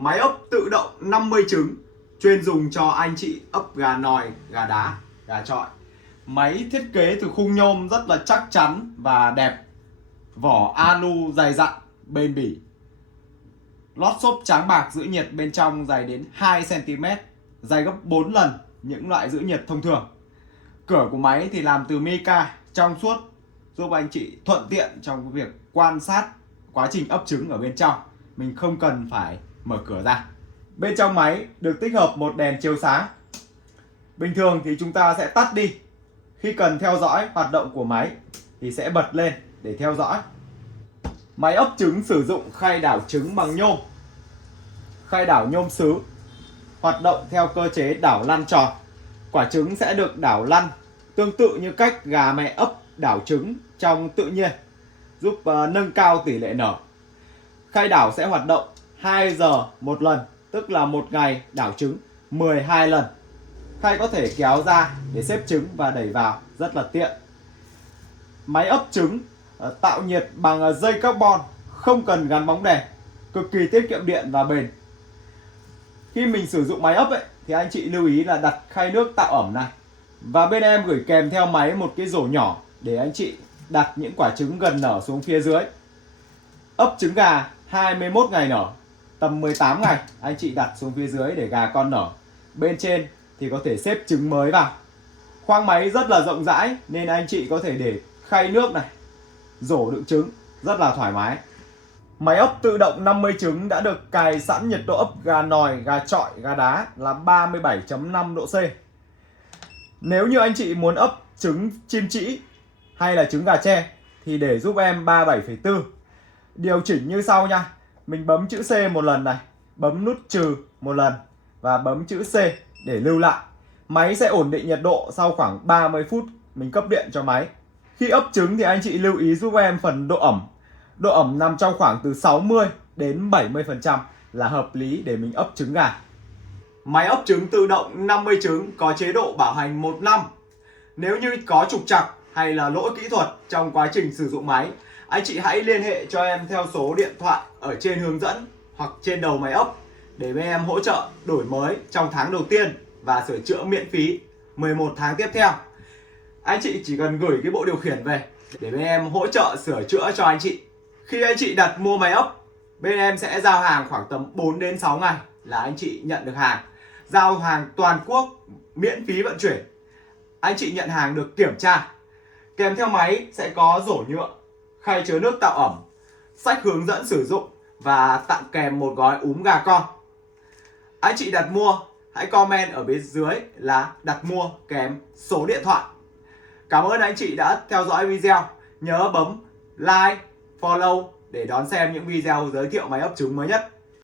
Máy ấp tự động 50 trứng, chuyên dùng cho anh chị ấp gà nòi, gà đá, gà chọi. Máy thiết kế từ khung nhôm rất là chắc chắn và đẹp. Vỏ alu dày dặn, bền bỉ. Lót xốp trắng bạc giữ nhiệt bên trong dày đến 2 cm, dày gấp 4 lần những loại giữ nhiệt thông thường. Cửa của máy thì làm từ mica trong suốt, giúp anh chị thuận tiện trong việc quan sát quá trình ấp trứng ở bên trong. Mình không cần phải mở cửa ra. Bên trong máy được tích hợp một đèn chiếu sáng. Bình thường thì chúng ta sẽ tắt đi. Khi cần theo dõi hoạt động của máy thì sẽ bật lên để theo dõi. Máy ấp trứng sử dụng khay đảo trứng bằng nhôm. Khay đảo nhôm sứ hoạt động theo cơ chế đảo lăn tròn. Quả trứng sẽ được đảo lăn tương tự như cách gà mẹ ấp đảo trứng trong tự nhiên, giúp nâng cao tỷ lệ nở. Khay đảo sẽ hoạt động 2 giờ một lần, tức là một ngày đảo trứng 12 lần. Khay có thể kéo ra để xếp trứng và đẩy vào, rất là tiện. Máy ấp trứng tạo nhiệt bằng dây carbon, không cần gắn bóng đèn, cực kỳ tiết kiệm điện và bền. Khi mình sử dụng máy ấp thì anh chị lưu ý là đặt khay nước tạo ẩm này. Và bên em gửi kèm theo máy một cái rổ nhỏ để anh chị đặt những quả trứng gần nở xuống phía dưới. Ấp trứng gà 21 ngày nở, tầm 18 ngày anh chị đặt xuống phía dưới để gà con nở. Bên trên thì có thể xếp trứng mới vào. Khoang máy rất là rộng rãi nên anh chị có thể để khay nước này, rổ đựng trứng, rất là thoải mái. Máy ấp tự động 50 trứng đã được cài sẵn nhiệt độ ấp gà nòi, gà chọi, gà đá là 37,5 độ C. Nếu như anh chị muốn ấp trứng chim trĩ hay là trứng gà tre thì để giúp em 37,4. Điều chỉnh như sau nha. Mình bấm chữ C một lần này, bấm nút trừ một lần và bấm chữ C để lưu lại. Máy sẽ ổn định nhiệt độ sau khoảng 30 phút mình cấp điện cho máy. Khi ấp trứng thì anh chị lưu ý giúp em phần độ ẩm. Độ ẩm nằm trong khoảng từ 60 đến 70% là hợp lý để mình ấp trứng gà. Máy ấp trứng tự động 50 trứng có chế độ bảo hành 1 năm. Nếu như có trục trặc hay là lỗi kỹ thuật trong quá trình sử dụng máy, anh chị hãy liên hệ cho em theo số điện thoại ở trên hướng dẫn hoặc trên đầu máy ấp để bên em hỗ trợ đổi mới trong tháng đầu tiên và sửa chữa miễn phí 11 tháng tiếp theo. Anh chị chỉ cần gửi cái bộ điều khiển về để bên em hỗ trợ sửa chữa cho anh chị. Khi anh chị đặt mua máy ấp, bên em sẽ giao hàng khoảng tầm 4 đến 6 ngày là anh chị nhận được hàng. Giao hàng toàn quốc, miễn phí vận chuyển. Anh chị nhận hàng được kiểm tra. Kèm theo máy sẽ có rổ nhựa, khay chứa nước tạo ẩm, sách hướng dẫn sử dụng và tặng kèm một gói úm gà con. Anh chị đặt mua, hãy comment ở bên dưới là đặt mua kèm số điện thoại. Cảm ơn anh chị đã theo dõi video. Nhớ bấm like, follow để đón xem những video giới thiệu máy ấp trứng mới nhất.